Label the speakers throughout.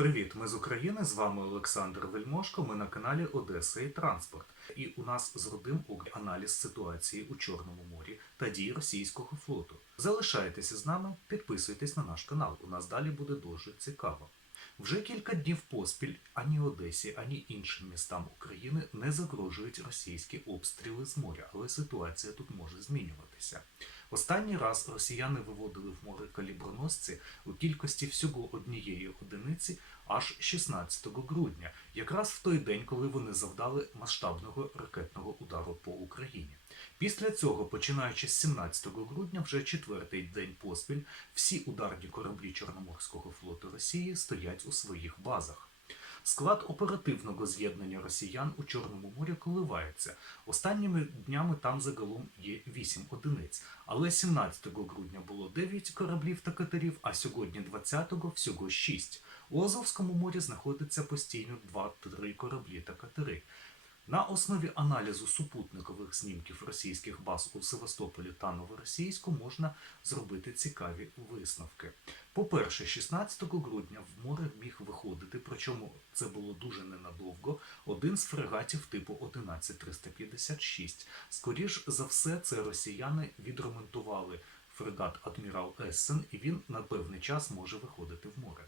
Speaker 1: Привіт, ми з України. З вами Олександр Вельмошко. Ми на каналі Одеса і Транспорт. І у нас з родим аналіз ситуації у Чорному морі та дій російського флоту. Залишайтеся з нами, підписуйтесь на наш канал. У нас далі буде дуже цікаво. Вже кілька днів поспіль ані Одесі, ані іншим містам України не загрожують російські обстріли з моря, але ситуація тут може змінюватися. Останній раз росіяни виводили в море каліброносці у кількості всього однієї одиниці аж 16 грудня, якраз в той день, коли вони завдали масштабного ракетного удару по Україні. Після цього, починаючи з 17 грудня, вже четвертий день поспіль, всі ударні кораблі Чорноморського флоту Росії стоять у своїх базах. Склад оперативного з'єднання росіян у Чорному морі коливається. Останніми днями там загалом є 8 одиниць. Але 17 грудня було 9 кораблів та катерів, а сьогодні 20-го всього 6. У Азовському морі знаходиться постійно 2-3 кораблі та катери. На основі аналізу супутникових знімків російських баз у Севастополі та Новоросійську можна зробити цікаві висновки. По-перше, 16 грудня в море міг виходити, причому це було дуже ненадовго, один з фрегатів типу 11356. Скоріш за все, це росіяни відремонтували фрегат Адмірал Ессен, і він на певний час може виходити в море.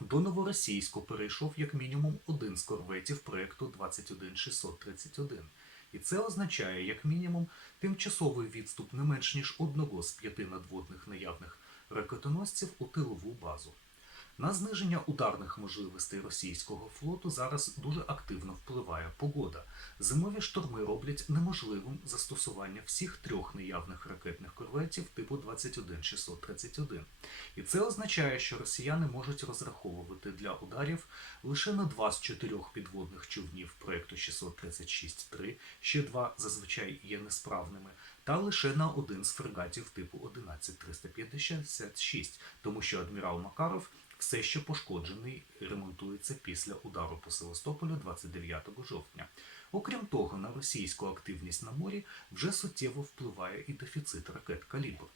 Speaker 1: До Новоросійську перейшов як мінімум один з корветів проєкту 21631. І це означає, як мінімум, тимчасовий відступ не менш ніж одного з п'яти надводних наявних ракетоносців у тилову базу. На зниження ударних можливостей російського флоту зараз дуже активно впливає погода. Зимові шторми роблять неможливим застосування всіх трьох наявних ракетних корветів типу 21631. І це означає, що росіяни можуть розраховувати для ударів лише на два з чотирьох підводних човнів проєкту 636-3, ще два зазвичай є несправними, та лише на один з фрегатів типу 11356, тому що адмірал Макаров все ще пошкоджений ремонтується після удару по Севастополю 29 жовтня. Окрім того, на російську активність на морі вже суттєво впливає і дефіцит ракет «Калібр».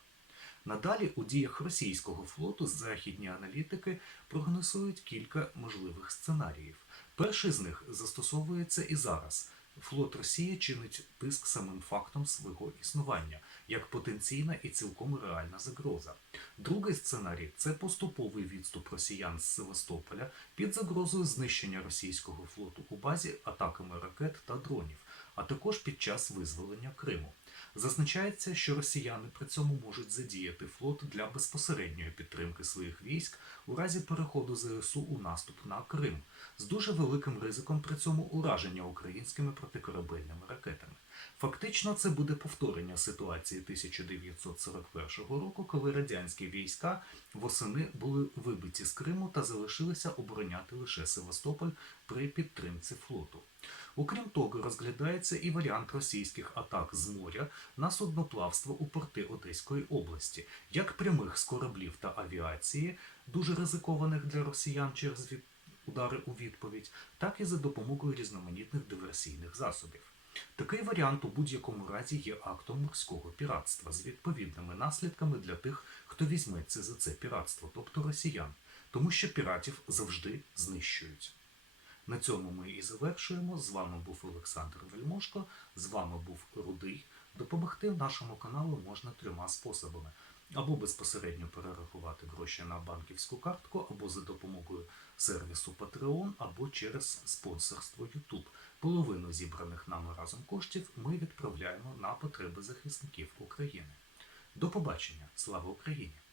Speaker 1: Надалі у діях російського флоту західні аналітики прогнозують кілька можливих сценаріїв. Перший з них застосовується і зараз. Флот Росії чинить тиск самим фактом свого існування як потенційна і цілком реальна загроза. Другий сценарій це поступовий відступ росіян з Севастополя під загрозою знищення російського флоту у базі атаками ракет та дронів, а також під час визволення Криму. Зазначається, що росіяни при цьому можуть задіяти флот для безпосередньої підтримки своїх військ у разі переходу ЗСУ у наступ на Крим з дуже великим ризиком при цьому ураження українськими протикорабельними ракетами. Фактично, це буде повторення ситуації 1941 року, коли радянські війська восени були вибиті з Криму та залишилися обороняти лише Севастополь при підтримці флоту. Окрім того, розглядається і варіант російських атак з моря на судноплавство у порти Одеської області, як прямих з кораблів та авіації, дуже ризикованих для росіян через удари у відповідь, так і за допомогою різноманітних диверсійних засобів. Такий варіант у будь-якому разі є актом морського піратства з відповідними наслідками для тих, хто візьметься за це піратство, тобто росіян, тому що піратів завжди знищують. На цьому ми і завершуємо. З вами був Олександр Вельмошко, з вами був Рудий. Допомогти нашому каналу можна трьома способами: або безпосередньо перерахувати гроші на банківську картку, або за допомогою сервісу Patreon, або через спонсорство YouTube. Половину зібраних нами разом коштів ми відправляємо на потреби захисників України. До побачення! Слава Україні!